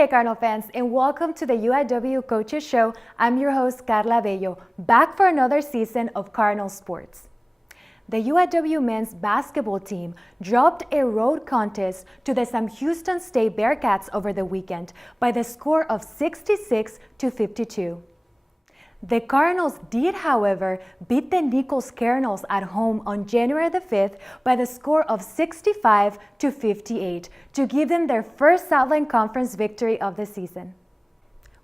Hey Cardinal fans, and welcome to the Uiw Coaches Show. I'm your host, Karla Bello, back for another season of Cardinal Sports. The UIW men's basketball team dropped a road contest to the Sam Houston State Bearcats over the weekend by the score of 66-52. The Cardinals did, however, beat the Nichols Cardinals at home on January the 5th by the score of 65-58 to give them their first Southland Conference victory of the season.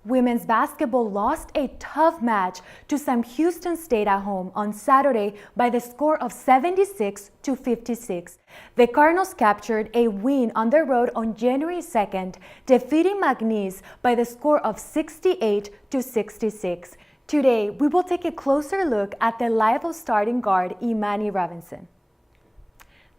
Women's basketball lost a tough match to Sam Houston State at home on Saturday by the score of 76-56. The Cardinals captured a win on the road on January 2nd, defeating McNeese by the score of 68-66. Today, we will take a closer look at the life of starting guard Imani Robinson.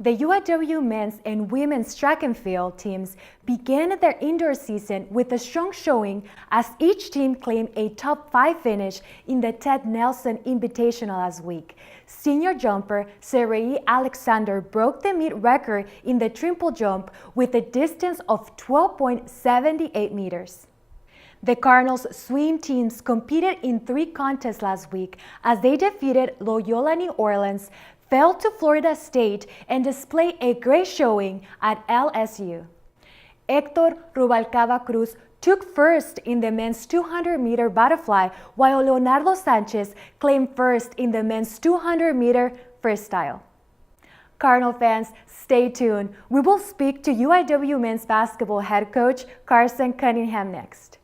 The UIW men's and women's track and field teams began their indoor season with a strong showing as each team claimed a top 5 finish in the Ted Nelson Invitational last week. Senior jumper Sarai Alexander broke the meet record in the triple jump with a distance of 12.78 meters. The Cardinals swim teams competed in 3 contests last week as they defeated Loyola New Orleans, fell to Florida State, and displayed a great showing at LSU. Hector Rubalcaba Cruz took first in the men's 200-meter butterfly, while Leonardo Sanchez claimed first in the men's 200-meter freestyle. Cardinal fans, stay tuned. We will speak to UIW men's basketball head coach Carson Cunningham next.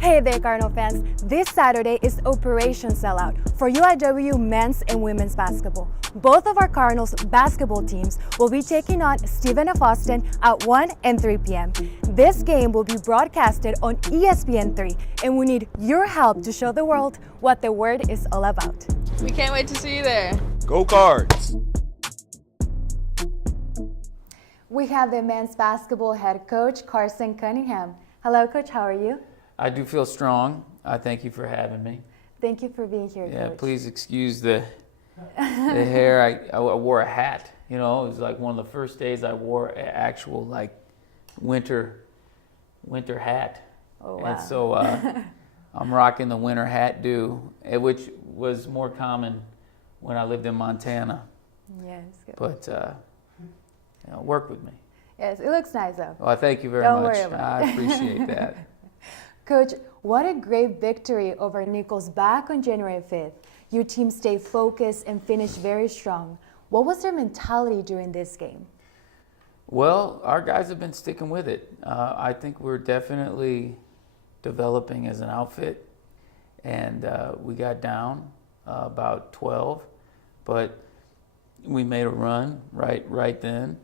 Hey there, Cardinal fans. This Saturday is Operation Sellout for UIW men's and women's basketball. Both of our Cardinals basketball teams will be taking on Stephen F. Austin at 1 and 3 p.m. This game will be broadcasted on ESPN3, and we need your help to show the world what the word is all about. We can't wait to see you there. Go Cards! We have the men's basketball head coach, Carson Cunningham. Hello, Coach. How are you? I do feel strong. I thank you for having me. Thank you for being here, Yeah, Coach. please excuse the hair. I wore a hat. You know, it was like one of the first days I wore an actual like winter hat. Oh, wow. And so I'm rocking the winter hat which was more common when I lived in Montana. Yes, good. But work with me. Yes, it looks nice though. Well, thank you very Don't much. worry about I it. appreciate that. Coach, what a great victory over Nichols back on January 5th. Your team stayed focused and finished very strong. What was their mentality during this game? Well, our guys have been sticking with it. I think we're definitely developing as an outfit, and we got down about 12, but we made a run right then.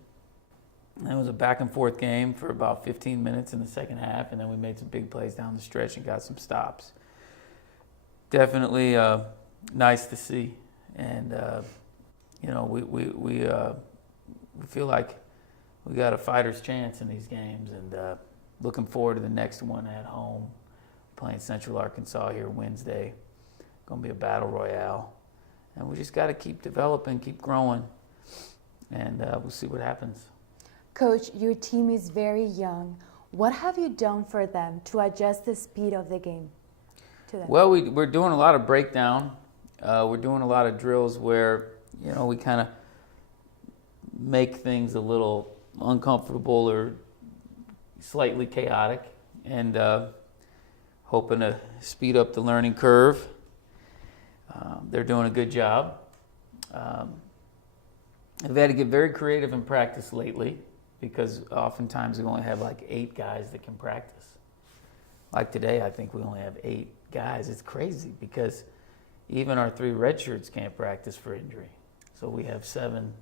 And it was a back and forth game for about 15 minutes in the second half, and then we made some big plays down the stretch and got some stops. Definitely nice to see, and we feel like we got a fighter's chance in these games, and looking forward to the next one at home, playing Central Arkansas here Wednesday. Going to be a battle royale, and we just got to keep developing, keep growing, and we'll see what happens. Coach, your team is very young. What have you done for them to adjust the speed of the game to them? Well, we're doing a lot of breakdown. We're doing a lot of drills where, we kind of make things a little uncomfortable or slightly chaotic, and hoping to speed up the learning curve. They're doing a good job. I've had to get very creative in practice lately, because oftentimes we only have like 8 guys that can practice. Like today, I think we only have 8 guys. It's crazy because even our 3 redshirts can't practice for injury. So we have 7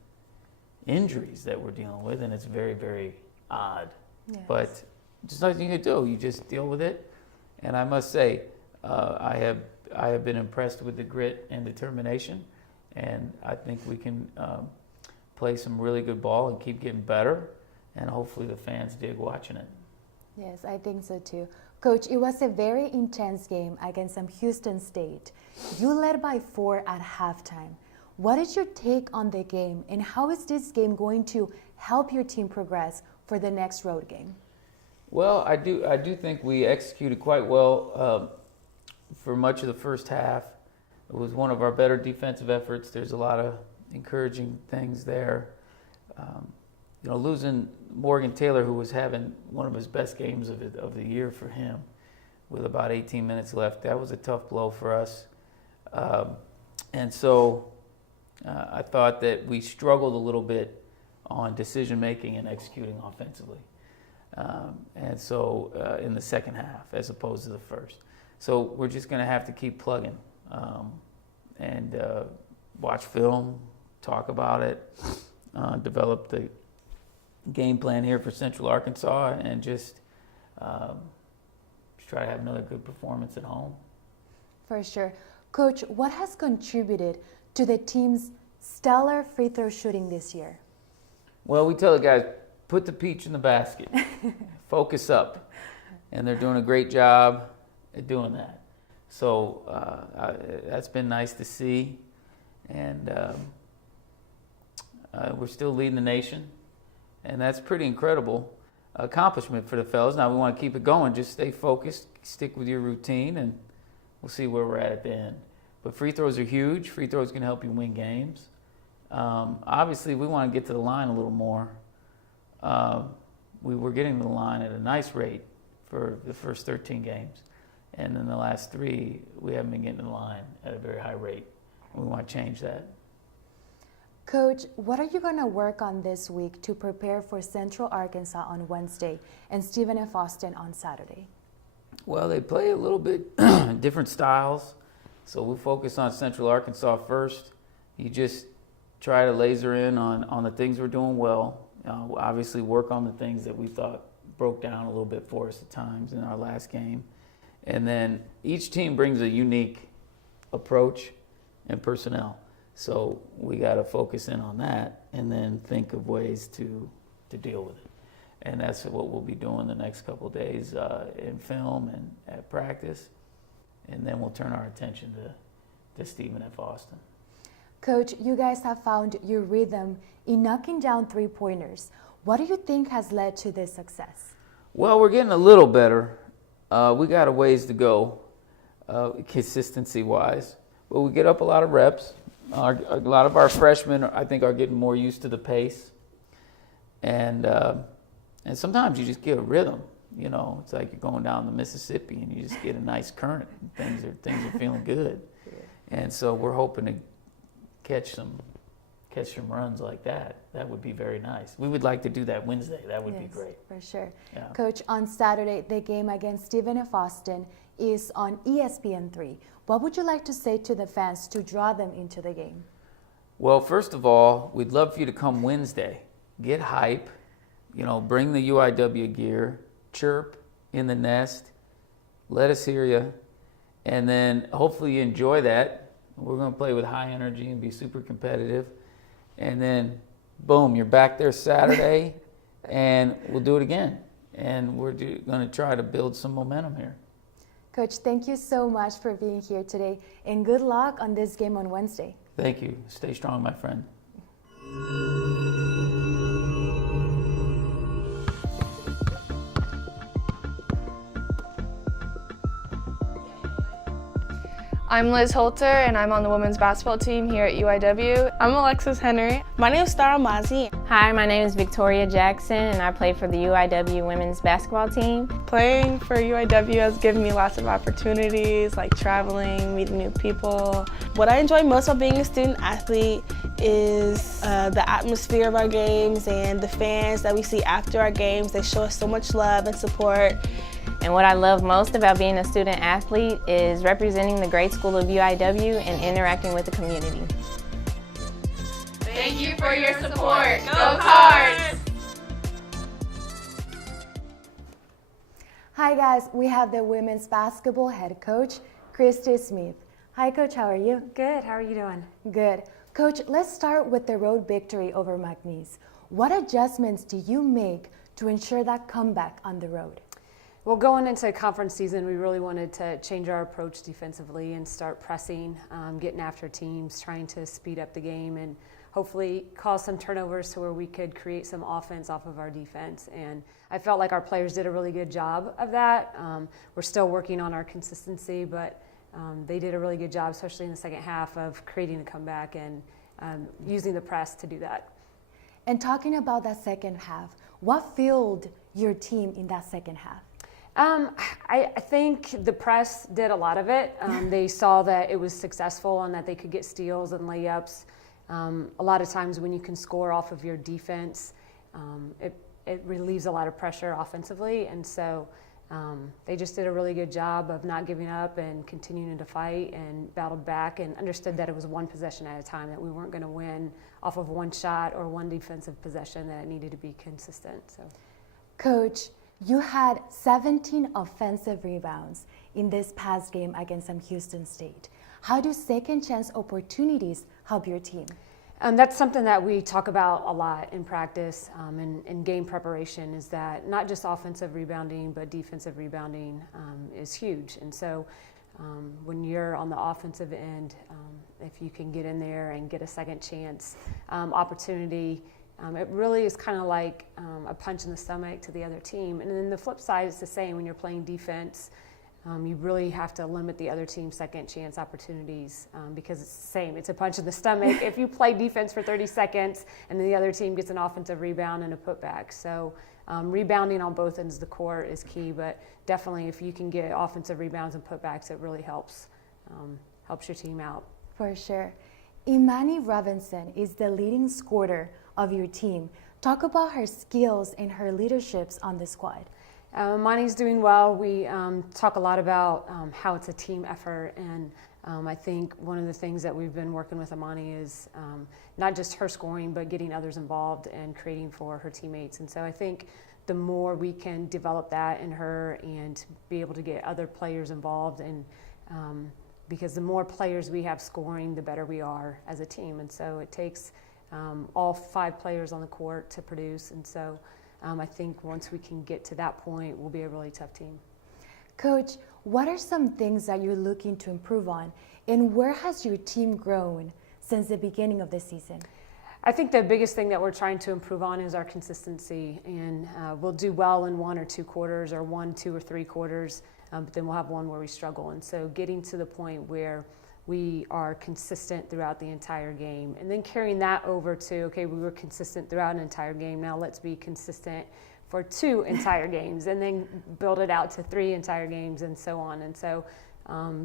injuries that we're dealing with, and it's very, very odd. Yes. But there's nothing you can do. You just deal with it. And I must say, I have been impressed with the grit and determination, and I think we can play some really good ball and keep getting better. And hopefully the fans dig watching it. Yes, I think so too. Coach, it was a very intense game against Houston State. You led by 4 at halftime. What is your take on the game, and how is this game going to help your team progress for the next road game? Well, I do think we executed quite well for much of the first half. It was one of our better defensive efforts. There's a lot of encouraging things there. Losing Morgan Taylor, who was having one of his best games of the year for him, with about 18 minutes left, that was a tough blow for us. And so I thought that we struggled a little bit on decision making and executing offensively. And so in the second half, as opposed to the first. So we're just going to have to keep plugging and watch film, talk about it, develop the game plan here for Central Arkansas, and just try to have another good performance at home. For sure. Coach, what has contributed to the team's stellar free throw shooting this year? Well, we tell the guys, put the peach in the basket, focus up, and they're doing a great job at doing that. So that's been nice to see, and we're still leading the nation, and that's pretty incredible accomplishment for the fellas. Now we want to keep it going. Just stay focused, stick with your routine, and we'll see where we're at the end. But free throws are huge. Free throws can help you win games. Obviously, we want to get to the line a little more. We were getting to the line at a nice rate for the first 13 games. And in the last 3, we haven't been getting to the line at a very high rate. We want to change that. Coach, what are you going to work on this week to prepare for Central Arkansas on Wednesday and Stephen F. Austin on Saturday? Well, they play a little bit different styles. So we'll focus on Central Arkansas first. You just try to laser in on the things we're doing well. We'll obviously work on the things that we thought broke down a little bit for us at times in our last game. And then each team brings a unique approach and personnel. So we got to focus in on that and then think of ways to deal with it. And that's what we'll be doing the next couple of days in film and at practice. And then we'll turn our attention to Stephen F. Austin. Coach, you guys have found your rhythm in knocking down three-pointers. What do you think has led to this success? Well, we're getting a little better. We got a ways to go, consistency-wise. But we get up a lot of reps. A lot of our freshmen, I think, are getting more used to the pace. And sometimes you just get a rhythm. You know, it's like you're going down the Mississippi and you just get a nice current. And things are feeling good. And so we're hoping to catch some runs like that. That would be very nice. We would like to do that Wednesday. That would be great. For sure. Yeah. Coach, on Saturday, the game against Stephen F. Austin is on ESPN3. What would you like to say to the fans to draw them into the game? Well, first of all, we'd love for you to come Wednesday. Get hype. Bring the UIW gear. Chirp in the nest. Let us hear you. And then hopefully you enjoy that. We're going to play with high energy and be super competitive. And then, boom, you're back there Saturday, and we'll do it again. And we're going to try to build some momentum here. Coach, thank you so much for being here today, and good luck on this game on Wednesday. Thank you. Stay strong, my friend. I'm Liz Holter, and I'm on the women's basketball team here at UIW. I'm Alexis Henry. My name is Star Mazi. Hi, my name is Victoria Jackson, and I play for the UIW women's basketball team. Playing for UIW has given me lots of opportunities, like traveling, meeting new people. What I enjoy most about being a student athlete is the atmosphere of our games and the fans that we see after our games. They show us so much love and support. And what I love most about being a student athlete is representing the great school of UIW and interacting with the community. Thank you for your support. Go Cards! Hi guys, we have the women's basketball head coach, Christy Smith. Hi Coach, how are you? Good, how are you doing? Good. Coach, let's start with the road victory over McNeese. What adjustments do you make to ensure that comeback on the road? Well, going into conference season, we really wanted to change our approach defensively and start pressing, getting after teams, trying to speed up the game and hopefully cause some turnovers to where we could create some offense off of our defense. And I felt like our players did a really good job of that. We're still working on our consistency, but they did a really good job, especially in the second half, of creating a comeback and using the press to do that. And talking about that second half, what fueled your team in that second half? I think the press did a lot of it. They saw that it was successful and that they could get steals and layups. A lot of times when you can score off of your defense, it relieves a lot of pressure offensively. And so they just did a really good job of not giving up and continuing to fight and battled back and understood that it was one possession at a time, that we weren't going to win off of one shot or one defensive possession, that it needed to be consistent. So, Coach, you had 17 offensive rebounds in this past game against Houston State. How do second chance opportunities help your team? That's something that we talk about a lot in practice and in game preparation, is that not just offensive rebounding, but defensive rebounding is huge. And so when you're on the offensive end, if you can get in there and get a second chance opportunity, it really is kind of like a punch in the stomach to the other team. And then the flip side is the same. When you're playing defense, you really have to limit the other team's second chance opportunities because it's the same. It's a punch in the stomach if you play defense for 30 seconds and then the other team gets an offensive rebound and a putback. So rebounding on both ends of the court is key, but definitely if you can get offensive rebounds and putbacks, it really helps your team out. For sure. Imani Robinson is the leading scorer of your team. Talk about her skills and her leaderships on the squad. Imani's doing well. We talk a lot about how it's a team effort, and I think one of the things that we've been working with Imani is not just her scoring, but getting others involved and creating for her teammates. And so I think the more we can develop that in her and be able to get other players involved, and because the more players we have scoring, the better we are as a team. And so it takes all 5 players on the court to produce. And so I think once we can get to that point, we'll be a really tough team. Coach, what are some things that you're looking to improve on, and where has your team grown since the beginning of the season? I think the biggest thing that we're trying to improve on is our consistency, and we'll do well in 1 or 2 quarters, or 1, 2, or 3 quarters, but then we'll have one where we struggle. And so getting to the point where we are consistent throughout the entire game, and then carrying that over to, okay, we were consistent throughout an entire game, now let's be consistent for 2 entire games, and then build it out to 3 entire games, and so on. And so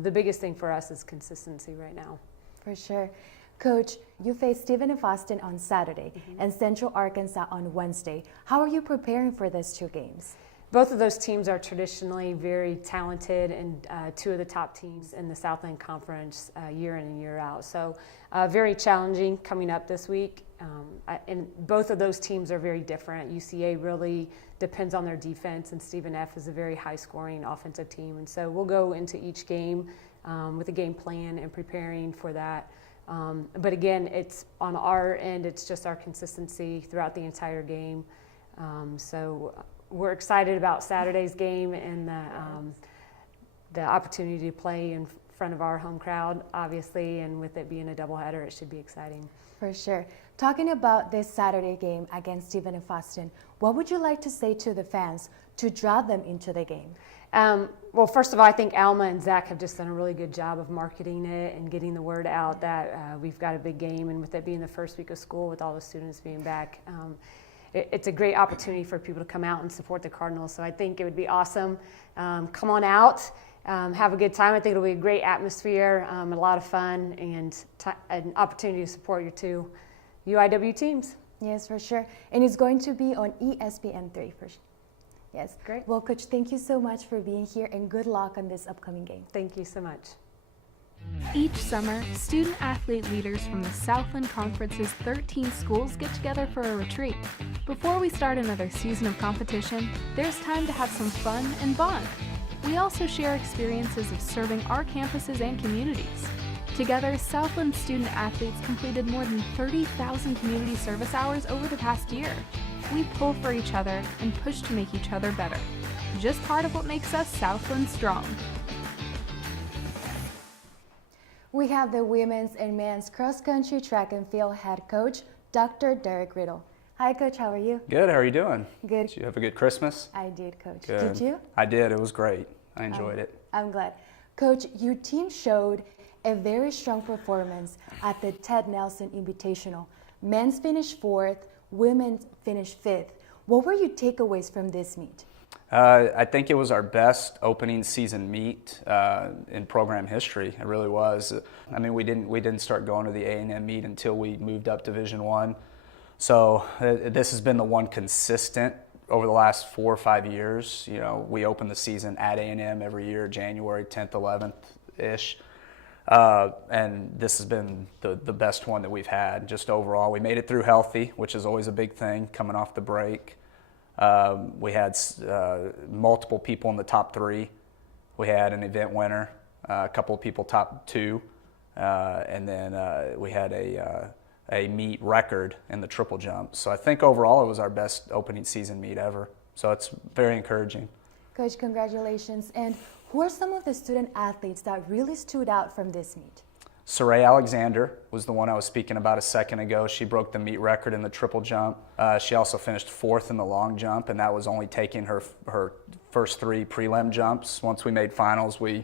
the biggest thing for us is consistency right now. For sure. Coach, you face Stephen F. Austin on Saturday and Central Arkansas on Wednesday. How are you preparing for these 2 games? Both of those teams are traditionally very talented and 2 of the top teams in the Southland Conference year in and year out. So very challenging coming up this week. And both of those teams are very different. UCA really depends on their defense, and Stephen F. is a very high-scoring offensive team. And so we'll go into each game with a game plan and preparing for that. But again, it's on our end, it's just our consistency throughout the entire game. So we're excited about Saturday's game and the opportunity to play in front of our home crowd, obviously, and with it being a doubleheader, it should be exciting. For sure. Talking about this Saturday game against Stephen F. Austin, what would you like to say to the fans to draw them into the game? Well, first of all, I think Alma and Zach have just done a really good job of marketing it and getting the word out that we've got a big game, and with it being the first week of school with all the students being back, it's a great opportunity for people to come out and support the Cardinals. So I think it would be awesome. Come on out, have a good time. I think it'll be a great atmosphere, a lot of fun, and an opportunity to support your 2 UIW teams. Yes, for sure. And it's going to be on ESPN3 for sure. Yes. Great. Well, Coach, thank you so much for being here, and good luck on this upcoming game. Thank you so much. Each summer, student-athlete leaders from the Southland Conference's 13 schools get together for a retreat. Before we start another season of competition, there's time to have some fun and bond. We also share experiences of serving our campuses and communities. Together, Southland student-athletes completed more than 30,000 community service hours over the past year. We pull for each other and push to make each other better. just part of what makes us Southland strong. We have the women's and men's cross-country track and field head coach, Dr. Derek Riedel. Hi, Coach. How are you? Good. How are you doing? Good. Did you have a good Christmas? I did, Coach. Good. Did you? I did. It was great. I enjoyed it. I'm glad. Coach, your team showed a very strong performance at the Ted Nelson Invitational. Men's finished 4th, women finished 5th. What were your takeaways from this meet? I think it was our best opening season meet in program history. It really was. I mean, we didn't start going to the A&M meet until we moved up Division I. So this has been the one consistent over the last 4 or 5 years. You know, we open the season at A&M every year, January 10th, 11th-ish. And this has been the best one that we've had just overall. We made it through healthy, which is always a big thing coming off the break. We had multiple people in the top 3. We had an event winner, a couple of people top 2, and then we had a meet record in the triple jump. So I think overall it was our best opening season meet ever. So it's very encouraging. Coach, congratulations. And who are some of the student athletes that really stood out from this meet? Saray Alexander was the one I was speaking about a second ago. She broke the meet record in the triple jump. She also finished 4th in the long jump, and that was only taking her first 3 prelim jumps. Once we made finals, we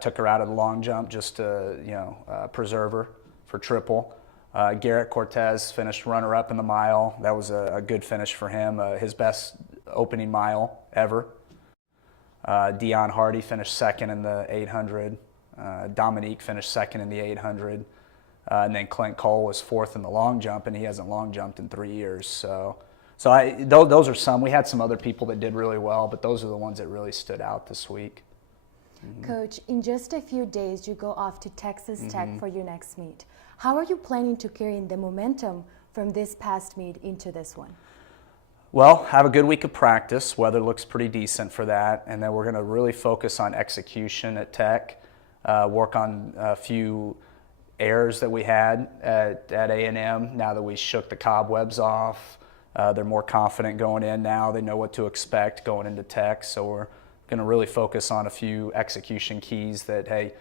took her out of the long jump just to preserve her for triple. Garrett Cortez finished runner-up in the mile. That was a good finish for him, his best opening mile ever. Dion Hardy finished 2nd in the 800. Dominique finished 2nd in the 800, and then Clint Cole was 4th in the long jump, and he hasn't long jumped in 3 years. So those are some. We had some other people that did really well, but those are the ones that really stood out this week. Coach, in just a few days, you go off to Texas Tech for your next meet. How are you planning to carry the momentum from this past meet into this one? Well, have a good week of practice. Weather looks pretty decent for that, and then we're going to really focus on execution at Tech. Work on a few errors that we had at A&M now that we shook the cobwebs off. They're more confident going in now. They know what to expect going into Tech. So we're going to really focus on a few execution keys that, hey,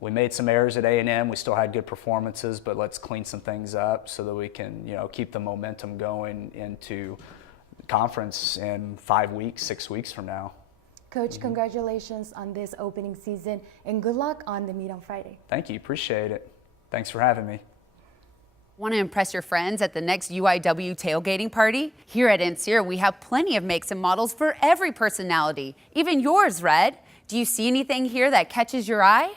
we made some errors at A&M. We still had good performances, but let's clean some things up so that we can, keep the momentum going into conference in 5 weeks, 6 weeks from now. Coach, congratulations on this opening season, and good luck on the meet on Friday. Thank you. Appreciate it. Thanks for having me. Want to impress your friends at the next UIW tailgating party? Here at NCR, we have plenty of makes and models for every personality, even yours, Red. Do you see anything here that catches your eye?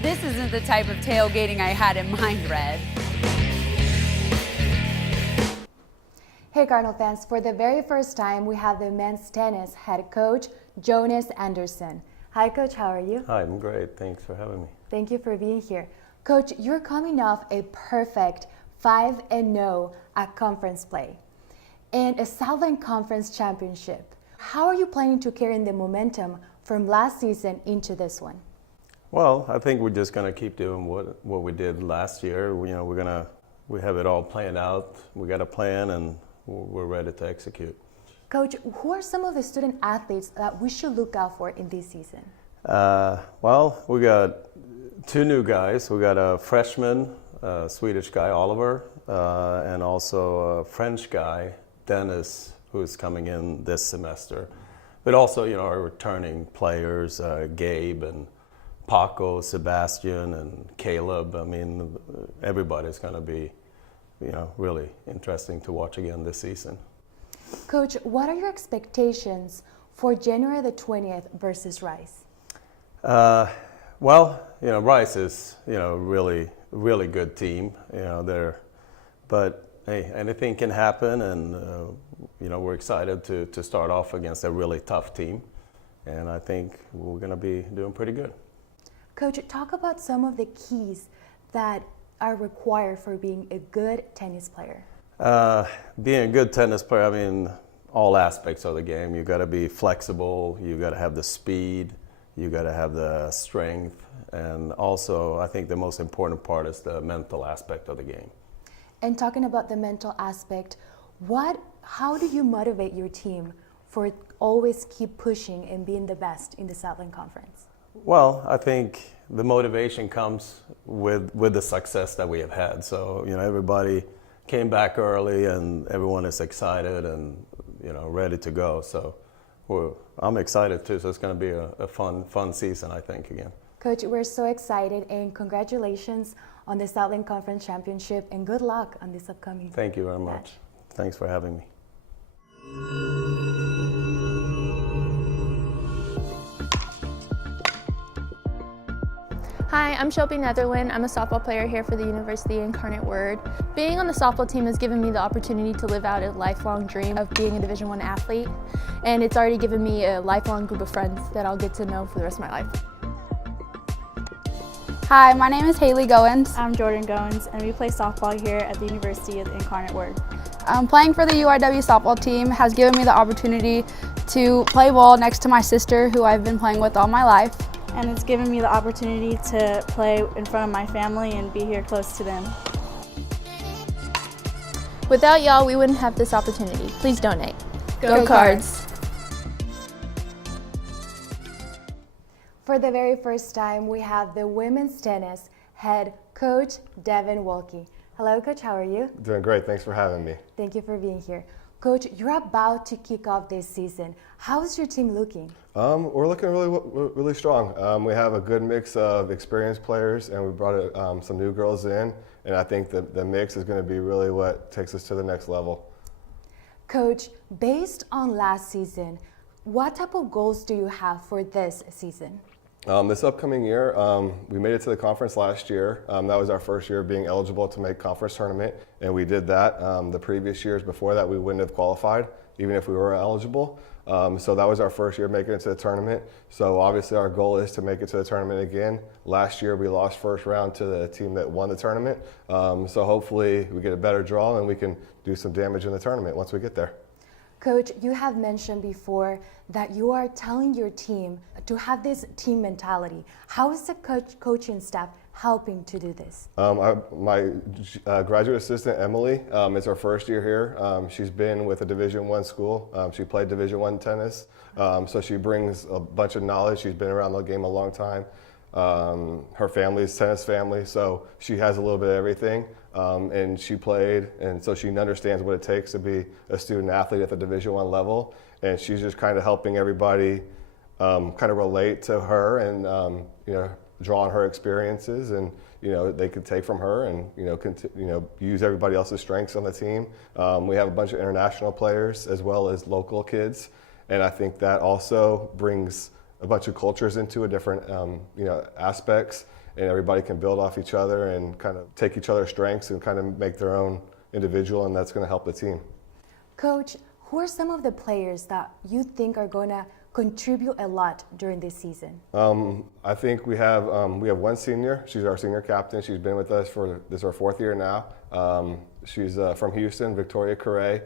This isn't the type of tailgating I had in mind, Red. Hey Cardinal fans, for the very first time we have the men's tennis head coach, Jonas Andersson. Hi Coach, how are you? Hi, I'm great. Thanks for having me. Thank you for being here. Coach, you're coming off a perfect 5-0 at conference play and a Southland Conference championship. How are you planning to carry the momentum from last season into this one? Well, I think we're just going to keep doing what we did last year. We have it all planned out. We got a plan, and we're ready to execute. Coach, who are some of the student athletes that we should look out for in this season? Well, we got 2 new guys. We got a freshman, Swedish guy, Oliver, and also a French guy, Dennis, who's coming in this semester. But also, our returning players, Gabe and Paco, Sebastian, and Caleb. I mean, everybody's going to be, really interesting to watch again this season. Coach, what are your expectations for January the 20th versus Rice? Well, Rice is, really good team. But hey, anything can happen, and we're excited to start off against a really tough team, and I think we're going to be doing pretty good. Coach, talk about some of the keys that are required for being a good tennis player. Being a good tennis player, I mean, all aspects of the game. You got to be flexible. You got to have the speed. you got to have the strength, and also I think the most important part is the mental aspect of the game. And talking about the mental aspect, how do you motivate your team for always keep pushing and being the best in the Southland Conference? Well, I think the motivation comes with the success that we have had. So, everybody came back early and everyone is excited and, ready to go. So I'm excited too. So it's going to be a fun season, I think, again. Coach, we're so excited, and congratulations on the Southland Conference Championship, and good luck on this upcoming Thank you very much. match. Thanks for having me. Hi, I'm Shelby Netherland. I'm a softball player here for the University Incarnate Word. Being on the softball team has given me the opportunity to live out a lifelong dream of being a Division I athlete, and it's already given me a lifelong group of friends that I'll get to know for the rest of my life. Hi, my name is Haley Goins. I'm Jordan Goins, and we play softball here at the University of the Incarnate Word. Playing for the UIW softball team has given me the opportunity to play ball next to my sister, who I've been playing with all my life. And it's given me the opportunity to play in front of my family and be here close to them. Without y'all, we wouldn't have this opportunity. Please donate. Go Cards! For the very first time, we have the women's tennis head coach, Devin Wilke. Hello, Coach. How are you? Doing great. Thanks for having me. Thank you for being here. Coach, you're about to kick off this season. How's your team looking? We're looking really strong. We have a good mix of experienced players, and we brought some new girls in, and I think that the mix is going to be really what takes us to the next level. Coach, based on last season, what type of goals do you have for this season? This upcoming year, we made it to the conference last year. That was our first year being eligible to make conference tournament, and we did that. The previous years before that, we wouldn't have qualified, even if we were eligible. So that was our first year making it to the tournament. So obviously our goal is to make it to the tournament again. Last year we lost first round to the team that won the tournament. So hopefully we get a better draw and we can do some damage in the tournament once we get there. Coach, you have mentioned before that you are telling your team to have this team mentality. How is the coaching staff helping to do this? My graduate assistant, Emily, it's her first year here. She's been with a Division I school. She played Division I tennis. So she brings a bunch of knowledge. She's been around the game a long time. Her family is tennis family, so she has a little bit of everything. And she played, and so she understands what it takes to be a student athlete at the Division I level. And she's just kind of helping everybody kind of relate to her and draw on her experiences, and they could take from her and use everybody else's strengths on the team. We have a bunch of international players as well as local kids, and I think that also brings a bunch of cultures into a different aspects, and everybody can build off each other and kind of take each other's strengths and kind of make their own individual, and that's going to help the team. Coach, who are some of the players that you think are going to contribute a lot during this season? I think we have one senior. She's our senior captain. She's been with us for this is her fourth year now. She's from Houston, Victoria Correa.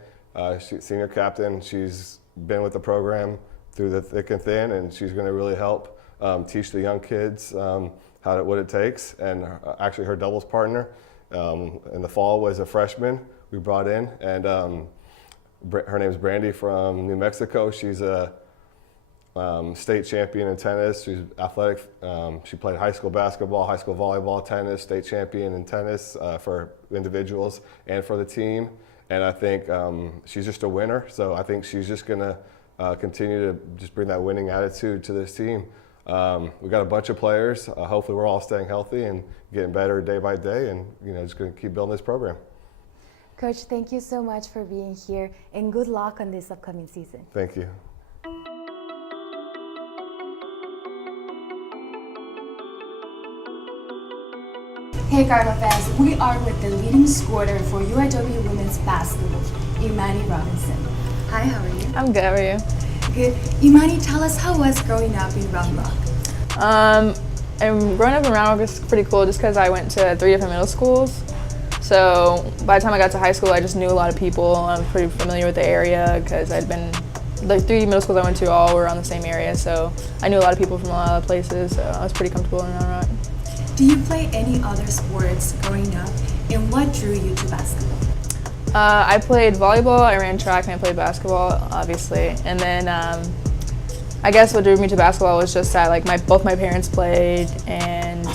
She's senior captain. She's been with the program through the thick and thin, and she's going to really help teach the young kids what it takes. And actually, her doubles partner in the fall was a freshman we brought in, and her name's Brandy from New Mexico. She's a state champion in tennis. She's athletic. She played high school basketball, high school volleyball, tennis, state champion in tennis for individuals and for the team. And I think she's just a winner. So I think she's just going to continue to just bring that winning attitude to this team. We've got a bunch of players. Hopefully we're all staying healthy and getting better day by day, and just going to keep building this program. Coach, thank you so much for being here, and good luck on this upcoming season. Thank you. Hey Karla fans, we are with the leading scorer for UIW women's basketball, Imani Robinson. Hi, how are you? I'm good, how are you? Good. Imani, tell us how was growing up in Round Rock? And growing up in Round Rock was pretty cool just because I went to 3 different middle schools. So by the time I got to high school, I just knew a lot of people. I was pretty familiar with the area because I'd been the 3 middle schools I went to all were around the same area, so I knew a lot of people from a lot of places, so I was pretty comfortable in Round Rock. Do you play any other sports growing up, and what drew you to basketball? I played volleyball, I ran track, and I played basketball, obviously. And then I guess what drew me to basketball was just that both my parents played, and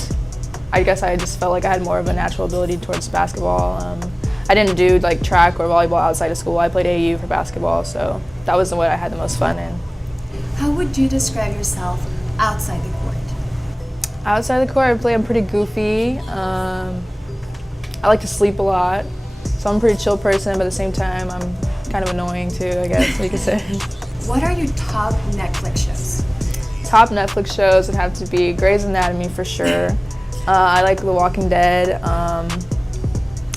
I guess I just felt like I had more of a natural ability towards basketball. I didn't do track or volleyball outside of school. I played AAU for basketball, so that was what I had the most fun in. How would you describe yourself outside the court? Outside the court, I'm pretty goofy. I like to sleep a lot, so I'm a pretty chill person, but at the same time, I'm kind of annoying too, I guess you could say. What are your top Netflix shows? Top Netflix shows would have to be Grey's Anatomy for sure. I like The Walking Dead,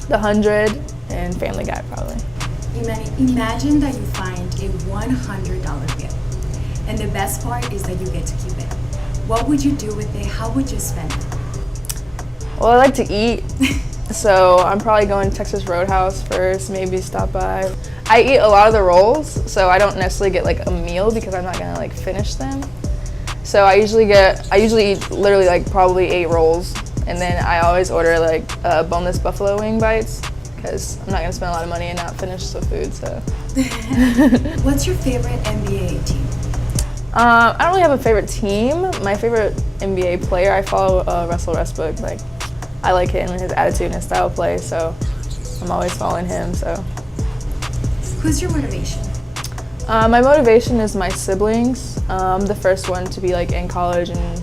The 100, and Family Guy probably. Imagine that you find a $100 bill, and the best part is that you get to keep it. What would you do with it? How would you spend it? Well, I like to eat, so I'm probably going to Texas Roadhouse first, maybe stop by. I eat a lot of the rolls, so I don't necessarily get a meal because I'm not gonna finish them. So I usually eat literally probably 8 rolls, and then I always order boneless buffalo wing bites because I'm not gonna spend a lot of money and not finish the food. So. What's your favorite NBA team? I don't really have a favorite team. My favorite NBA player, I follow Russell Westbrook. I like him and his attitude and his style of play, so I'm always following him. So. Who's your motivation? My motivation is my siblings. I'm the first one to be in college, and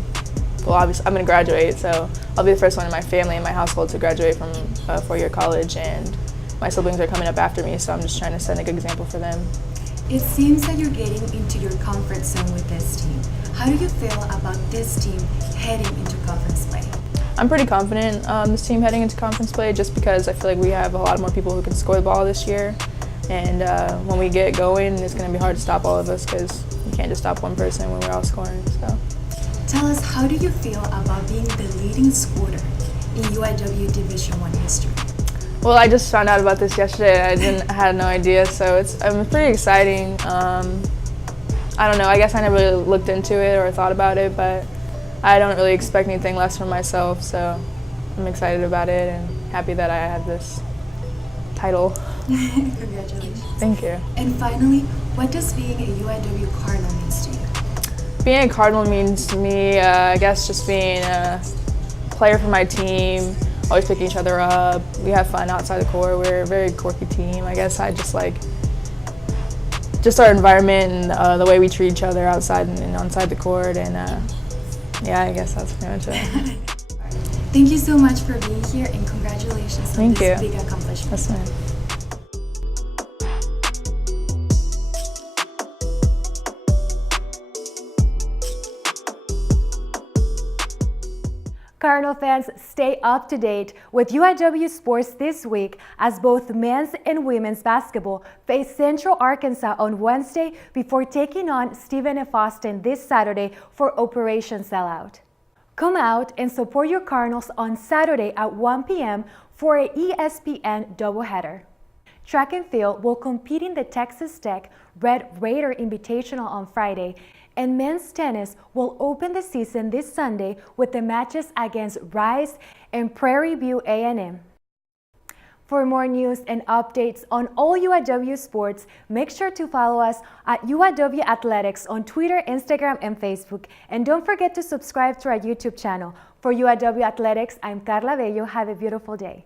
well, obviously I'm gonna graduate, so I'll be the first one in my family and my household to graduate from a 4-year college, and my siblings are coming up after me, so I'm just trying to set a good example for them. It seems that you're getting into your comfort zone with this team. How do you feel about this team heading into conference play? I'm pretty confident this team heading into conference play just because I feel like we have a lot more people who can score the ball this year. And when we get going, it's going to be hard to stop all of us because you can't just stop one person when we're all scoring. So. Tell us, how do you feel about being the leading scorer in UIW Division I history? Well, I just found out about this yesterday. I had no idea, so it's pretty exciting. I don't know, I guess I never really looked into it or thought about it, but I don't really expect anything less from myself, so I'm excited about it and happy that I have this title. Congratulations. Thank you. And finally, what does being a UIW Cardinal mean to you? Being a Cardinal means to me, I guess just being a player for my team, always picking each other up. We have fun outside the court. We're a very quirky team. I guess I just our environment and the way we treat each other outside and inside the court. And yeah, I guess that's pretty much it. Thank you so much for being here, and congratulations on this big accomplishment. That's fine. Cardinal fans, stay up to date with UIW sports this week as both men's and women's basketball face Central Arkansas on Wednesday before taking on Stephen F. Austin this Saturday for Operation Sellout. Come out and support your Cardinals on Saturday at 1 p.m. for a ESPN doubleheader. Track and field will compete in the Texas Tech Red Raider Invitational on Friday, and men's tennis will open the season this Sunday with the matches against Rice and Prairie View A&M. For more news and updates on all UIW sports, make sure to follow us at UIW Athletics on Twitter, Instagram, and Facebook. And don't forget to subscribe to our YouTube channel. For UIW Athletics, I'm Karla Bello. Have a beautiful day.